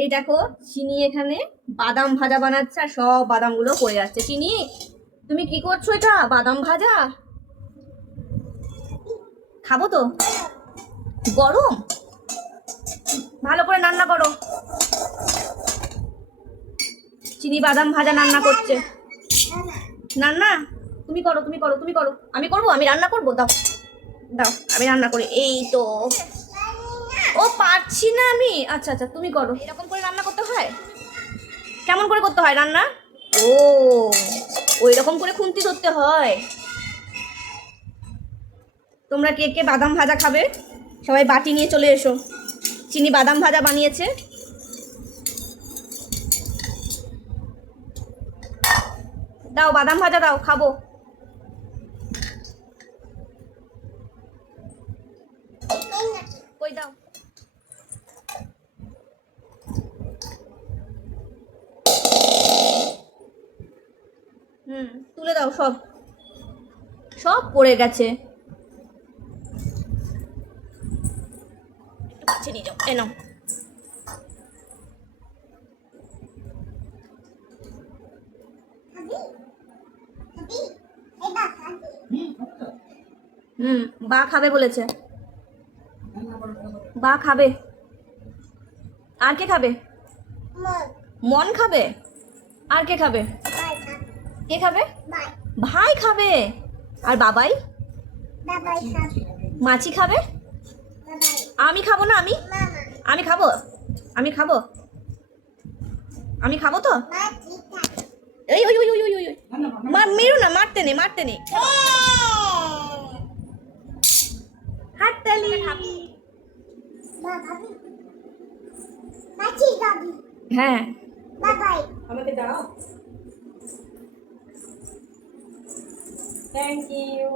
এই দেখো চিনি এখানে বাদাম ভাজা বানাচ্ছে আর সব বাদামগুলো পড়ে যাচ্ছে। চিনি তুমি কি করছো? এটা বাদাম ভাজা খাবো তো। গরম, ভালো করে রান্না করো। চিনি বাদাম ভাজা রান্না করছে। রান্না তুমি করো, তুমি করো, তুমি করো। আমি করবো, আমি রান্না করবো। দাও দাও, আমি রান্না করি। এই তো, ও পারছি না আমি। আচ্ছা আচ্ছা, তুমি করো। এরকম করে রান্না করতে হয়? কেমন করে করতে হয় রান্না? ও, ওই রকম করে খুন্তি ধরতে হয়। তোমরা কে কে বাদাম ভাজা খাবে? সবাই বাটি নিয়ে চলে এসো। চিনি বাদাম ভাজা বানিয়েছে। দাও বাদাম ভাজা দাও, খাবো। কই দাও। তুলে দাও। সব সব পড়ে গেছে। একটু কাছে নিয়ে যাও, এনো। বা খাবে বলেছে। বা খাবে। আর কে খাবে? মন খাবে। আর কে খাবে? কে খাবে? ভাই খাবে। আর বাবাই? মাছি খাবে। আমি খাবো না। আমি খাবো। আমি খাবো। আমি খাবো তো। এই ওই ওই ওই ওই ওই মেরো না, মারতে নেই, মারতে নেই। হাততালি। হ্যাঁ, আমাকে দাও। Thank you.